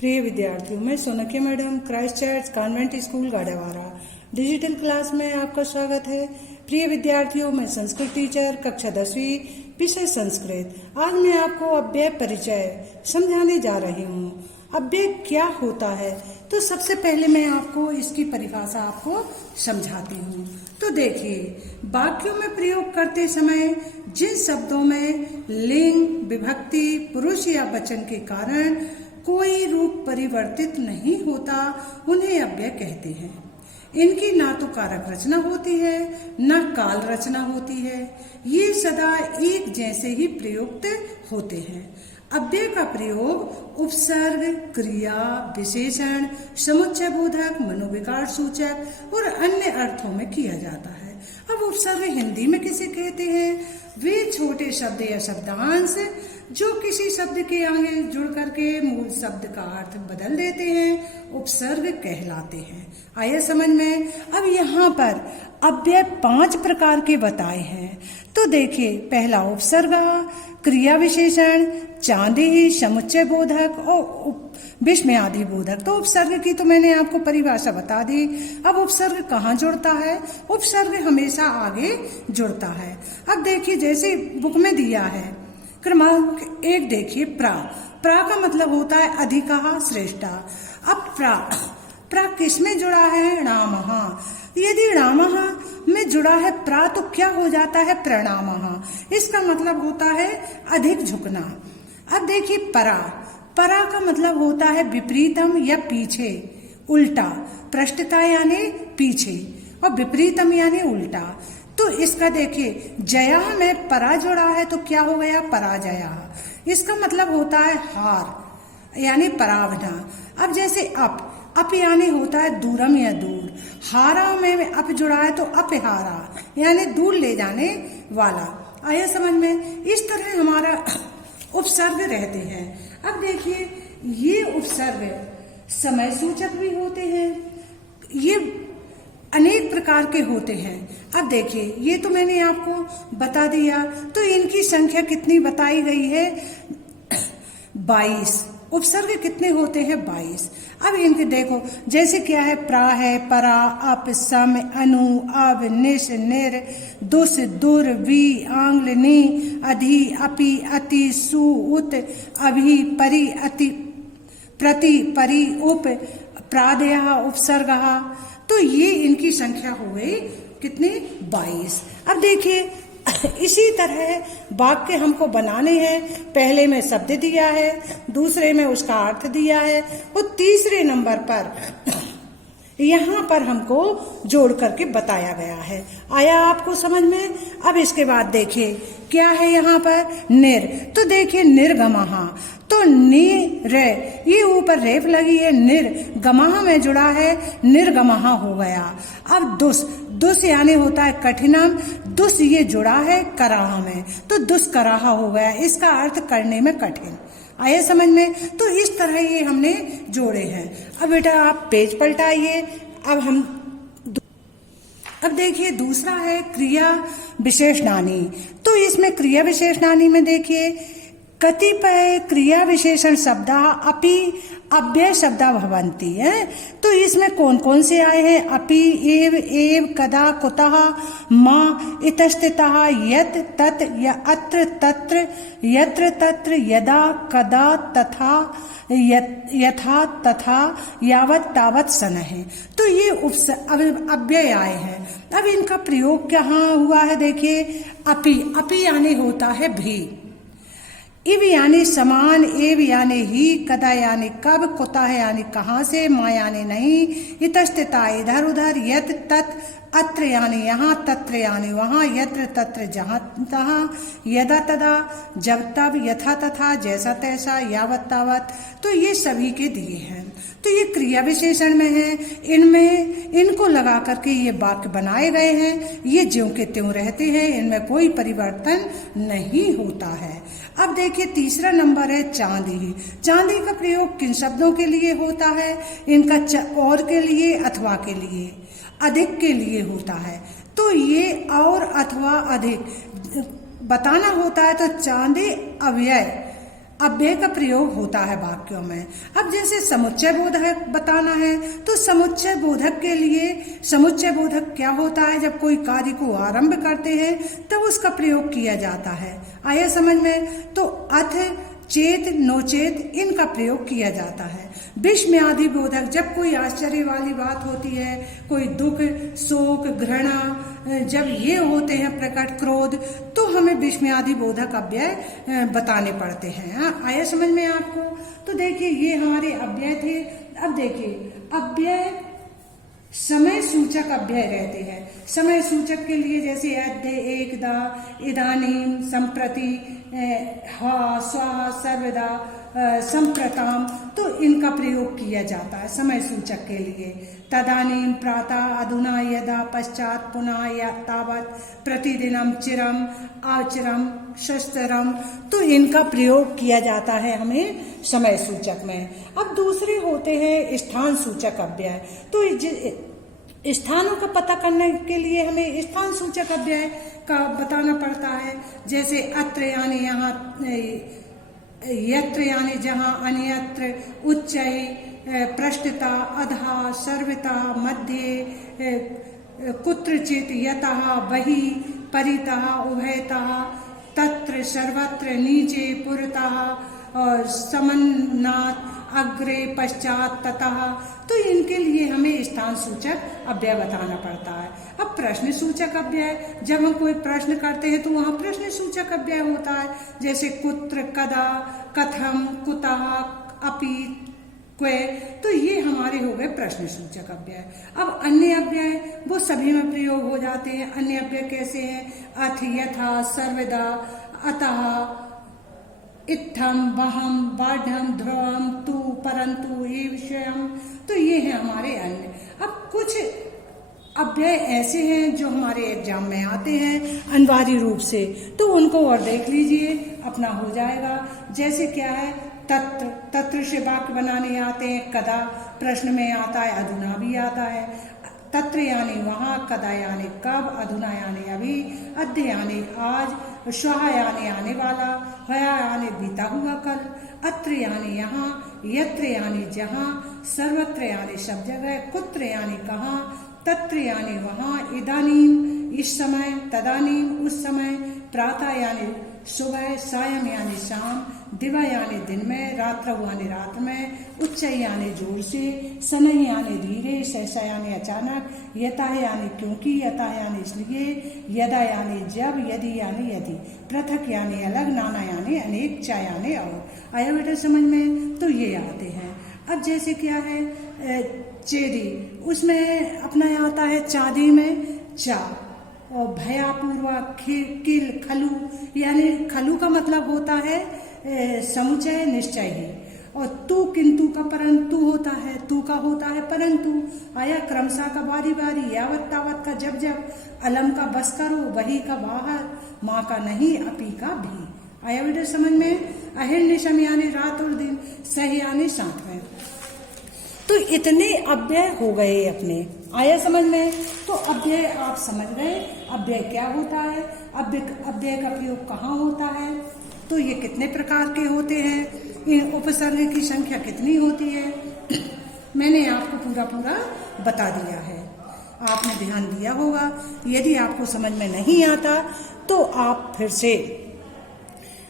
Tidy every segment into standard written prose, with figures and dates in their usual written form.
प्रिय विद्यार्थियों, मैं Sonkiya madam Christ church convent school Gadarwara digital class में आपका स्वागत है। प्रिय विद्यार्थियों, मैं संस्कृत टीचर कक्षा 10वीं विषय संस्कृत। आज मैं आपको अव्यय परिचय समझाने जा रही हूँ। अव्यय क्या होता है, तो सबसे पहले मैं आपको इसकी परिभाषा आपको समझाती हूँ। तो देखिए, वाक्यों में प्रयोग करते समय जिन शब्दों में लिंग, विभक्ति, पुरुष या वचन के कारण कोई रूप परिवर्तित नहीं होता, उन्हें अव्यय कहते हैं। इनकी ना तो कारक रचना होती है, न काल रचना होती है। ये सदा एक जैसे ही प्रयुक्त होते हैं। अव्यय का प्रयोग उपसर्ग, क्रिया, विशेषण, समुच्चय बोधक, मनोविकार सूचक और अन्य अर्थों में किया जाता है। अब उपसर्ग हिंदी में किसे कहते हैं? वे छोटे शब्द या शब्दांश जो किसी शब्द के आगे जुड़ करके मूल शब्द का अर्थ बदल देते हैं, उपसर्ग कहलाते हैं। आया समझ में? अब यहाँ पर अव्यय 5 प्रकार के बताए हैं। तो देखिए, पहला उपसर्ग, क्रिया विशेषण, चांदी, समुच्चय बोधक और विस्मयादि बोधक। तो उपसर्ग की तो मैंने आपको परिभाषा बता दी। अब उपसर्ग कहाँ जुड़ता है? उपसर्ग हमेशा आगे जुड़ता है। अब देखिए, जैसे बुक में दिया है क्रमांक 1, देखिए प्रा। प्रा का मतलब होता है अधिकः, श्रेष्ठा। अब प्रा किस में जुड़ा है? रामः। यदि रामः में जुड़ा है प्रा, तो क्या हो जाता है? प्रणामः। इसका मतलब होता है अधिक झुकना। अब देखिए परा। परा का मतलब होता है विपरीतम या पीछे, उल्टा। पृष्ठता यानी पीछे और विपरीतम यानी उल्टा। तो इसका देखिए, जया में परा जुड़ा है तो क्या हो गया? पराजया। इसका मतलब होता है हार यानी परावना। अब जैसे अप यानी होता है दूरम या दूर। हारा में अप जुड़ा है तो अपहारा यानी दूर ले जाने वाला। आया समझ में? इस तरह हमारा उपसर्ग रहते हैं। अब देखिए, ये उपसर्ग समय सूचक भी होते हैं। ये अनेक प्रकार के होते हैं। अब देखिए, ये तो मैंने आपको बता दिया। तो इनकी संख्या कितनी बताई गई है? 22। उपसर्ग कितने होते हैं? 22। अब इनके देखो, जैसे क्या है? प्रा है, परा, अप, सम, अनु, अब, निश, निर, दुस, दुर, वी, आंग्ल, नी, अधि, अपि, अति, सु, उत, अभि, परि, अति, प्रति, परि, उप, प्रादयः, उपसर्गः। तो ये इनकी संख्या हो गई कितनी? 22। अब देखिए, इसी तरह वाक्य हमको बनाने हैं। पहले में शब्द दिया है, दूसरे में उसका अर्थ दिया है और तीसरे नंबर पर यहाँ पर हमको जोड़ करके बताया गया है। आया आपको समझ में? अब इसके बाद देखिए क्या है यहाँ पर? निर। तो देखिए, निर्गमः। तो नी रे, ये ऊपर रेफ लगी है, निर्गमः में जुड़ा है, निर्गमः हो गया। अब दुस यानी होता है कठिनम। दुस ये जुड़ा है कराह में, तो दुष्कराह हो गया। इसका अर्थ करने में कठिन। आया समझ में? तो इस तरह ये हमने जोड़े हैं। अब बेटा आप पेज पलटाइए। अब देखिए, दूसरा है क्रिया विशेषणानि। तो इसमें क्रिया विशेषणानि में देखिए, कतिपय क्रिया विशेषण शब्दा अपि अव्यय शब्दा भवन्ति है। तो इसमें कौन कौन से आए हैं? अपि, एव, कदा, कुतः, मा, इतस्ततः, यत्, तत्, या अत्र, तत्र, यत्र, तत्र, यदा, कदा, तथा, यथा, तथा, यावत्, तावत्, सन है। तो ये अव्यय आए हैं। अब इनका प्रयोग कहाँ हुआ है? देखिए, अपि यानी होता है भी, इव यानी समान, एव यानी ही, कदा यानी कब, कुतः यानी कहाँ से, मा यानी नहीं, इतस्तता इधर उधर, यत तत्, अत्र यानी यहाँ, तत्र यानी वहाँ, यत्र तत्र जहाँ तहाँ, यदा तदा जब तब, यथा तथा जैसा तैसा, यावत तावत। तो ये सभी के दिए हैं। तो ये क्रिया विशेषण में है। इनमें इनको लगा करके ये वाक्य बनाए गए हैं। ये ज्यों के त्यों रहते हैं, इनमें कोई परिवर्तन नहीं होता है। अब देखिए, तीसरा नंबर है चांदी। चांदी का प्रयोग किन शब्दों के लिए होता है? इनका और के लिए, अथवा के लिए, अधिक के लिए होता है। तो ये और अथवा अधिक बताना होता है। तो चांदी अव्यय अव्यय का प्रयोग होता है वाक्यों में। अब जैसे समुच्चय बोधक बताना है तो समुच्चय बोधक के लिए समुच्चय बोधक क्या होता है, जब कोई कार्य को आरंभ करते हैं तब उसका प्रयोग किया जाता है। आया समझ में? तो अथ, चेत, नोचेत इनका प्रयोग किया जाता है। विस्मयादि बोधक, जब कोई आश्चर्य वाली बात होती है, कोई दुख, शोक, घृणा जब ये होते हैं प्रकट, क्रोध, तो हमें विस्मयादि बोधक अव्यय बताने पड़ते हैं। आया समझ में आपको? तो देखिए ये हमारे अव्यय थे। अब देखिए अव्यय समय सूचक अव्यय रहते हैं। समय सूचक के लिए जैसे अद्य, एकदा, इदानीं, संप्रति, हा, स्वा, सर्वदा, संप्रताम, तो इनका प्रयोग किया जाता है समय सूचक के लिए। तदानीं, प्रातः, अधुना, यदा, पश्चात, पुनः, या, तावत, प्रतिदिनम, चिरम, आचिरम, शस्त्रम, तो इनका प्रयोग किया जाता है हमें समय सूचक में। अब दूसरे होते हैं स्थान सूचक अव्यय। तो स्थानों का पता करने के लिए हमें स्थान सूचक अव्यय का बताना पड़ता है। जैसे अत्र यानी यहाँ, यत्र यानी जहाँ, अन्यत्र, उच्चय, पृष्ठता, अधः, सर्वता, मध्य, कुत्रचित, यतः, वही, परितः, उभयतः, तत्र, सर्वत्र, नीचे, पुरतः, और समन्नात्, अग्रे, पश्चात, ततः, तो इनके लिए हमें स्थान सूचक अव्यय बताना पड़ता है। अब प्रश्न सूचक अव्यय, जब हम कोई प्रश्न करते हैं तो वहाँ प्रश्न सूचक अव्यय होता है। जैसे कुत्र, कदा, कथम, कुतः, अपि, क्वे, तो ये हमारे हो गए प्रश्न सूचक अव्यय। अब अन्य अव्यय वो सभी में प्रयोग हो जाते हैं। अन्य अव्यय कैसे हैं? अथ, यथा, सर्वदा, अतः, इत्थम, वहम, बाढ़म, ध्रुवम, तू, परंतु, एवं, तो ये है हमारे अन्य। अब कुछ अव्यय ऐसे हैं जो हमारे एग्जाम में आते हैं अनिवार्य रूप से, तो उनको और देख लीजिए, अपना हो जाएगा। जैसे क्या है? तत्र, तत्र से वाक्य बनाने आते हैं। कदा प्रश्न में आता है, अधुना भी आता है। तत्र यानी वहाँ, कदा यानी कब, अधुना यानी अभी, अद्य यानी आज, श्वः यानी आने वाला, हया यानी बीता हुआ कल, अत्र यानी यहाँ, यत्र यानी जहाँ, सर्वत्र यानी सब जगह, कुत्र यानी कहाँ, तत्र यानी वहाँ, इदानीं इस समय, तदानीं उस समय, प्रातः यानी सुबह, सायं यानी शाम, दिवा यानी दिन में, रात्र यानी रात में, उच्च यानी जोर से, शनैः यानी धीरे, सहसा यानी अचानक, यतः यानी क्योंकि, यतः यानी इसलिए, यदा यानी जब, यदि यानी यदि, पृथक यानी अलग, नाना यानी अनेक, चा यानी और। आया बेटा समझ में? तो ये आते हैं। अब जैसे क्या है? चेदी, उसमें अपना आता है चादी में चा, और भयापूर्वक, किल, खलु, यानी खलु का मतलब होता है समुचय, निश्चय ही। और तू, किंतु का परंतु होता है, तू का होता है परंतु। आया क्रमशः का बारी बारी, यावत तावत का जब जब, अलम का बस करो, वही का बाहर, माँ का नहीं, अपी का भी। आया बेटा समझ में? अहिर्निशम यानी रात और दिन, सह यानी साथ में। तो इतने अव्यय हो गए अपने। आया समझ में? तो अव्यय आप समझ गए अव्यय क्या होता है, अव्यय का प्रयोग कहाँ होता है, तो ये कितने प्रकार के होते हैं, इन उपसर्ग की संख्या कितनी होती है, मैंने आपको पूरा बता दिया है। आपने ध्यान दिया होगा। यदि आपको समझ में नहीं आता तो आप फिर से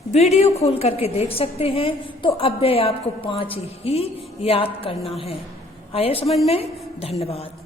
वीडियो खोल करके देख सकते हैं। तो अव्यय आपको 5 ही याद करना है। आया समझ में? धन्यवाद।